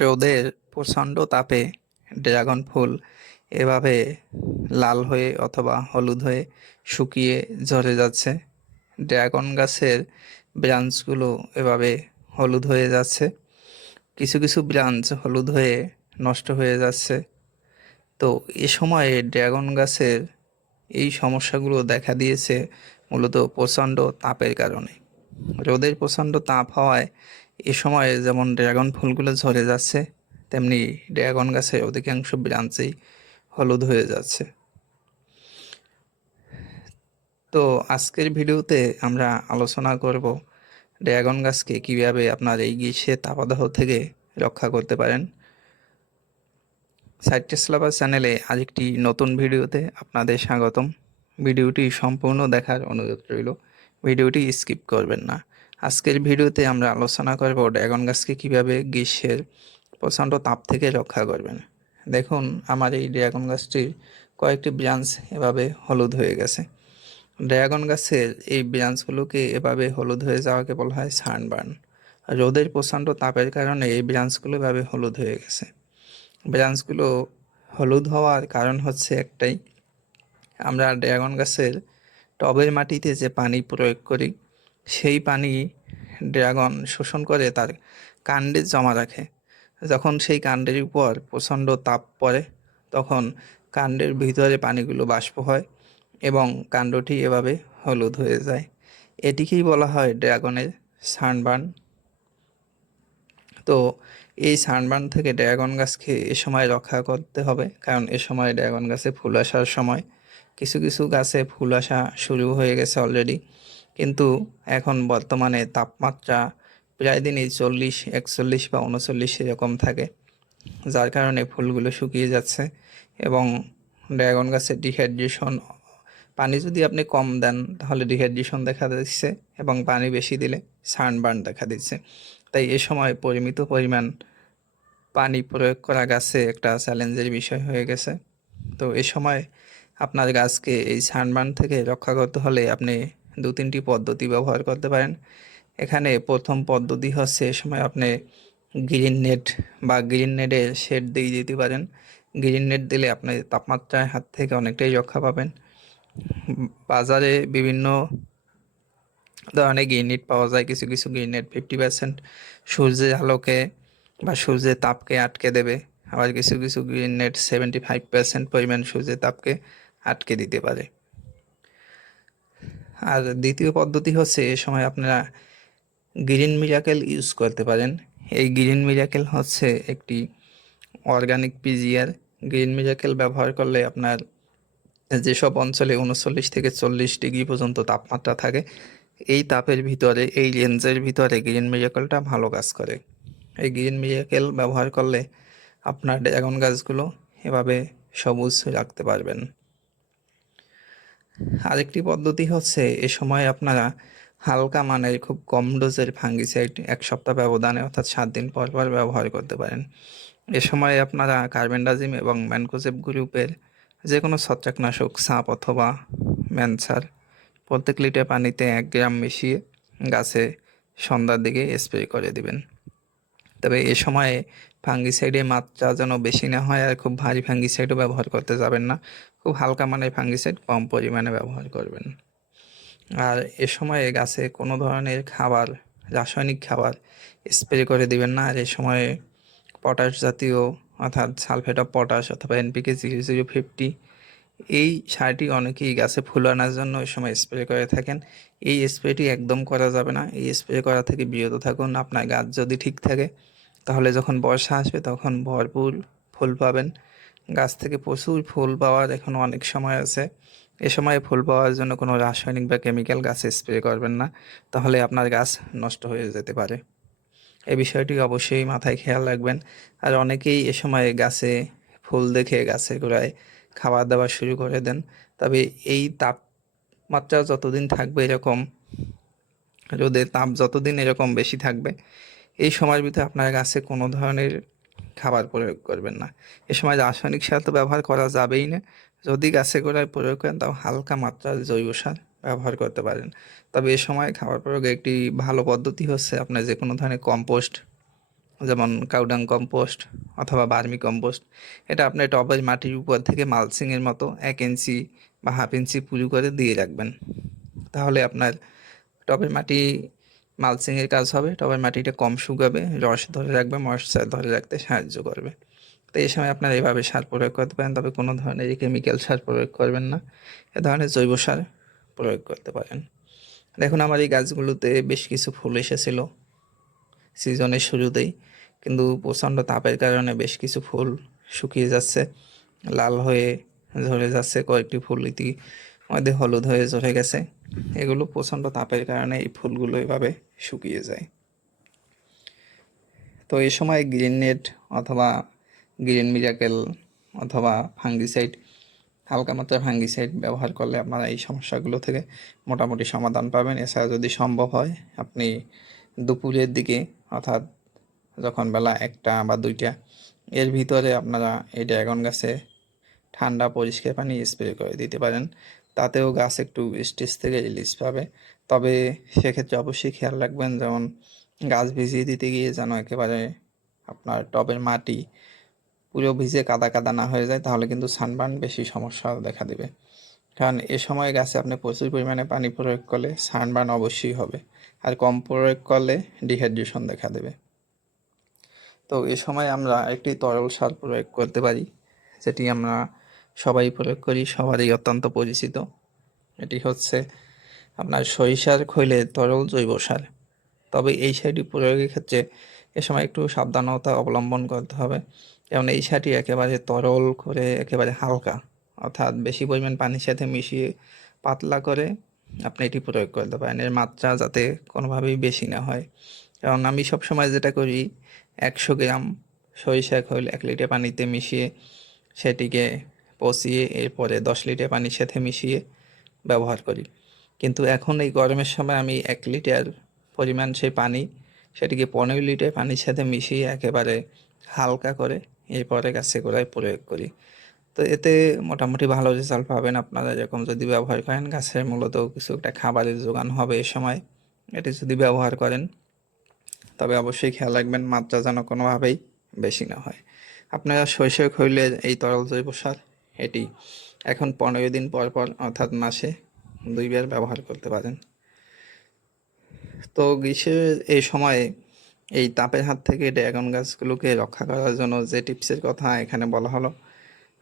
রোদের প্রচণ্ড তাপে ড্রাগন ফুল এভাবে লাল হয়ে অথবা হলুদ হয়ে শুকিয়ে ঝরে যাচ্ছে। ড্রাগন গাছের ব্রাঞ্চগুলো এভাবে হলুদ হয়ে যাচ্ছে, কিছু কিছু ব্রাঞ্চ হলুদ হয়ে নষ্ট হয়ে যাচ্ছে। তো এ সময়ে ড্রাগন গাছের এই সমস্যাগুলো দেখা দিয়েছে মূলত প্রচণ্ড তাপের কারণে। রোদের প্রচণ্ড তাপ হওয়ায় এ সময়ে যেমন ড্রাগন ফুলগুলো ঝরে যাচ্ছে, তেমনি ড্রাগন গাছের অধিকাংশ ব্রাঞ্চেই হলুদ হয়ে যাচ্ছে। তো আজকের ভিডিওতে আমরা আলোচনা করব ড্রাগন গাছকে কীভাবে আপনার এই গ্রীষ্মের তাপদাহ থেকে রক্ষা করতে পারেন। সাইট্রাস লাভার চ্যানেলে আরেকটি নতুন ভিডিওতে আপনাদের স্বাগতম। ভিডিওটি সম্পূর্ণ দেখার অনুরোধ রইল, ভিডিওটি স্কিপ করবেন না। আজকের ভিডিওতে আমরা আলোচনা করব ড্রাগন গাছকে কীভাবে গ্রীষ্মের প্রচণ্ড তাপ থেকে রক্ষা করবেন। দেখুন, আমার এই ড্রাগন গাছটির কয়েকটি ব্রাঞ্চ এভাবে হলুদ হয়ে গেছে। ড্রাগন গাছের এই ব্রাঞ্চগুলোকে এভাবে হলুদ হয়ে যাওয়াকে বলা হয় সানবার্ন। রোদের প্রচণ্ড তাপের কারণে এই ব্রাঞ্চগুলো এভাবে হলুদ হয়ে গেছে। ব্রাঞ্চগুলো হলুদ হওয়ার কারণ হচ্ছে একটাই, আমরা ড্রাগন গাছের টবের মাটিতে যে পানি প্রয়োগ করি, সেই পানি ড্রাগন শোষণ করে তার কাণ্ডে জমা রাখে। যখন সেই কাণ্ডের উপর প্রচণ্ড তাপ পড়ে, তখন কাণ্ডের ভিতরে পানিগুলো বাষ্প হয় এবং কাণ্ডটি এভাবে হলুদ হয়ে যায়। এটিকেই বলা হয় ড্রাগনের সানবার্ন। তো এই সানবার্ন থেকে ড্রাগন গাছকে এ সময় রক্ষা করতে হবে, কারণ এ সময় ড্রাগন গাছে ফুল আসার সময়। কিছু কিছু গাছে ফুল আসা শুরু হয়ে গেছে অলরেডি, কিন্তু এখন বর্তমানে তাপমাত্রা প্রায় দিনই 40, 41 বা 39 এরকম থাকে, যার কারণে ফুলগুলো শুকিয়ে যাচ্ছে এবং ড্রাগন গাছের ডিহাইড্রেশন, পানি যদি আপনি কম দেন তাহলে ডিহাইড্রেশন দেখা দিচ্ছে এবং পানি বেশি দিলে সানবার্ন দেখা দিচ্ছে। তাই এ সময় পরিমিত পরিমাণ পানি প্রয়োগ করা গাছে একটা চ্যালেঞ্জের বিষয় হয়ে গেছে। তো এ সময় আপনার গাছকে এই সানবার্ন থেকে রক্ষা করতে হলে আপনি 2-3টি পদ্ধতি ব্যবহার করতে পারেন। এখানে প্রথম পদ্ধতি হচ্ছে, এ সময় আপনি গ্রিন নেট বা গ্রিন নেটের শেড দিয়ে দিতে পারেন। গ্রিন নেট দিলে আপনি তাপমাত্রার হাত থেকে অনেকটাই রক্ষা পাবেন। বাজারে বিভিন্ন ধরনের গ্রিন নেট পাওয়া যায়। কিছু কিছু গ্রিন নেট 50% সূর্যের আলোকে বা সূর্যের তাপকে আটকে দেবে, আবার কিছু কিছু গ্রিন নেট 75% পরিমাণ সূর্যের তাপকে আটকে দিতে পারে। আর দ্বিতীয় পদ্ধতি হচ্ছে, এ সময় আপনারা গ্রিন মিরাকেল ইউজ করতে পারেন। এই গ্রিন মিরাকেল হচ্ছে একটি অর্গানিক পিজিআর। গ্রিন মিরাকেল ব্যবহার করলে আপনার যেসব অঞ্চলে 39 থেকে 40 ডিগ্রি পর্যন্ত তাপমাত্রা থাকে, এই তাপের ভিতরে, এই রেঞ্জের ভিতরে গ্রিন মিরাকেলটা ভালো কাজ করে। এই গ্রিন মিরাকেল ব্যবহার করলে আপনার ড্রাগন গাছগুলো এভাবে সবুজ রাখতে পারবেন। আরেকটি পদ্ধতি হচ্ছে, এ সময় আপনারা হালকা মানের খুব কম ডোজের ফাঙ্গিসাইড 1 সপ্তাহ ব্যবধানে অর্থাৎ 7 দিন পর পর ব্যবহার করতে পারেন। এ সময় আপনারা কার্বেন্ডাজিম এবং ম্যানকোজেব গ্রুপের যে কোনো ছত্রাকনাশক সাপ অথবা ম্যানসার প্রত্যেক লিটার পানিতে 1 গ্রাম মিশিয়ে গাছে সন্ধ্যার দিকে স্প্রে করে দিবেন। তবে এ সময়ে ফাঙ্গিসাইডের মাত্রা যেন বেশি না হয়, আর খুব ভারী ফাঙ্গিসাইডও ব্যবহার করতে যাবেন না। খুব হালকা মানের ফাঙ্গিসাইড কম পরিমাণে ব্যবহার করবেন। আর এ সময়ে গাছে কোনো ধরনের খাবার, রাসায়নিক খাবার স্প্রে করে দিবেন না। আর এ সময়ে পটাশ জাতীয় অর্থাৎ সালফেট অফ পটাশ অথবা এনপিকে 0050, এই সারটি অনেকেই গাছে ফুল আনার জন্য এই সময় স্প্রে করে থাকেন। এই স্প্রেটি একদম করা যাবে না, এই স্প্রে করা থেকে বিরত থাকুন। আপনার গাছ যদি ঠিক থাকে, তাহলে যখন বর্ষা আসবে তখন ভরপুর ফুল পাবেন। গাছ থেকে প্রচুর ফুল পাওয়ার এখনও অনেক সময় আছে। এ সময় ফুল পাওয়ার জন্য কোনো রাসায়নিক বা কেমিক্যাল গাছে স্প্রে করবেন না, তাহলে আপনার গাছ নষ্ট হয়ে যেতে পারে। এই বিষয়টি অবশ্যই মাথায় খেয়াল রাখবেন। আর অনেকেই এ সময় গাছে ফুল দেখে গাছের গোড়ায় খাবার দাবার শুরু করে দেন। তবে এই তাপমাত্রা যতদিন থাকবে এরকম, রোদের তাপ যতদিন এরকম বেশি থাকবে, এই সময়ের ভিতরে আপনার গাছে কোনো ধরনের খাবার প্রয়োগ করবেন না। এ সময় রাসায়নিক সার তো ব্যবহার করা যাবেই না। যদি গাছে গোড়ায় প্রয়োগ করেন, তাও হালকা মাত্রার জৈব সার ব্যবহার করতে পারেন। তবে এ সময় খাবার প্রয়োগে একটি ভালো পদ্ধতি হচ্ছে, আপনার যে কোনো ধরনের কম্পোস্ট যেমন কাউডাং কম্পোস্ট অথবা বার্মি কম্পোস্ট, এটা আপনি টবের মাটির উপর থেকে মালচিংয়ের মতো 1 ইঞ্চি বা হাফ ইঞ্চি পুরু করে দিয়ে রাখবেন। তাহলে আপনার টবের মাটি মালচিংয়ের কাজ হবে, টবের মাটিটা কম শুকাবে, রস ধরে রাখবে, ময়েশ্চার ধরে রাখতে সাহায্য করবে। তো এই সময় আপনারা এইভাবে সার প্রয়োগ করতে পারেন, তবে কোনো ধরনের কেমিক্যাল সার প্রয়োগ করবেন না, এ ধরনের জৈব সার প্রয়োগ করতে পারেন। দেখুন আমার এই গাছগুলোতে বেশ কিছু ফুল এসেছিল সিজনের শুরুতেই, কিন্তু প্রচণ্ড তাপের কারণে বেশ কিছু ফুল শুকিয়ে যাচ্ছে, লাল হয়ে ঝরে যাচ্ছে, কয়েকটি ফুল ইতিমধ্যে হলুদ হয়ে ঝরে গেছে। এগুলো প্রচণ্ড তাপের কারণে এই ফুলগুলো এভাবে শুকিয়ে যায়। তো এই সময় গ্রিন নেট অথবা গ্রিন মিরাকেল অথবা ফাঙ্গিসাইড, হালকা মাত্রার ফাঙ্গিসাইড ব্যবহার করলে আপনারা এই সমস্যাগুলো থেকে মোটামুটি সমাধান পাবেন। এছাড়া যদি সম্ভব হয় আপনি দুপুরের দিকে, অর্থাৎ যখন বেলা 1টা বা 2টা, এর ভিতরে আপনারা এই ড্রাগন গাছে ঠান্ডা পরিষ্কার পানি স্প্রে করে দিতে পারেন। তাতেও গাছ একটু স্ট্রেস থেকে রিলিজ পাবে। তবে সেক্ষেত্রে অবশ্যই খেয়াল রাখবেন, যেমন গাছ ভিজিয়ে দিতে গিয়ে যেন একেবারে আপনার টবের মাটি পুরো ভিজে কাদা কাদা না হয়ে যায়, তাহলে কিন্তু সানবার্ন বেশি সমস্যা দেখা দেবে। কারণ এ সময় গাছে আপনি প্রচুর পরিমাণে পানি প্রয়োগ করলে সানবার্ন অবশ্যই হবে, আর কম প্রয়োগ করলে ডিহাইড্রেশন দেখা দেবে। তো এ সময় আমরা একটি তরল সার প্রয়োগ করতে পারি, যেটি আমরা সবাই প্রয়োগ করি, সবারই অত্যন্ত পরিচিত। এটি হচ্ছে আপনার সরিষার খৈলের তরল জৈব সার। তবে এই সারটি প্রয়োগের ক্ষেত্রে এ সময় একটু সাবধানতা অবলম্বন করতে হবে, কারণ এই সারটি একেবারে তরল করে একেবারে হালকা, অর্থাৎ বেশি পরিমাণ পানির সাথে মিশিয়ে পাতলা করে আপনি এটি প্রয়োগ করতে পারেন। এর মাত্রা যাতে কোনোভাবেই বেশি না হয়, কারণ আমি সবসময় যেটা করি, 100 গ্রাম সরিষা খৈল 1 লিটার পানিতে মিশিয়ে সেটিকে পচিয়ে এরপরে 10 লিটার পানির সাথে মিশিয়ে ব্যবহার করি। কিন্তু এখন এই গরমের সময় আমি 1 লিটার পরিমাণ সেই পানি সেটিকে 15 লিটার পানির সাথে মিশিয়ে একেবারে হালকা করে এরপরে গাছে গোড়ায় প্রয়োগ করি। তো এতে মোটামুটি ভালো রেজাল্ট পাবেন আপনারা এরকম যদি ব্যবহার করেন। গাছের মূলত কিছু একটা খাবারের যোগান হবে এ সময় এটি যদি ব্যবহার করেন। তবে অবশ্যই খেয়াল রাখবেন মাত্রা যেন কোনোভাবেই বেশি না হয়। আপনারা সরিষা খৈলের এই তরল জৈব সার এটি এখন 15 দিন পর পর, অর্থাৎ মাসে 2 বার ব্যবহার করতে পারেন। তো গ্রীষ্মের এই সময়ে এই তাপের হাত থেকে ড্রাগন গাছগুলোকে রক্ষা করার জন্য যে টিপসের কথা এখানে বলা হলো,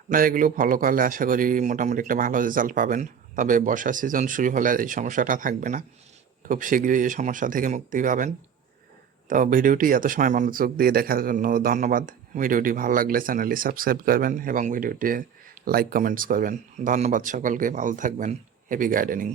আপনারা এগুলো ফলো করলে আশা করি মোটামুটি একটা ভালো রেজাল্ট পাবেন। তবে বর্ষা সিজন শুরু হলে আর এই সমস্যাটা থাকবে না, খুব শীঘ্রই এই সমস্যা থেকে মুক্তি পাবেন। তো ভিডিওটি এত সময় মনোযোগ দিয়ে দেখার জন্য ধন্যবাদ। ভিডিওটি ভালো লাগলে চ্যানেলটি সাবস্ক্রাইব করবেন এবং ভিডিওটি লাইক কমেন্টস করবেন। ধন্যবাদ সকলকে, ভালো থাকবেন। Happy gardening.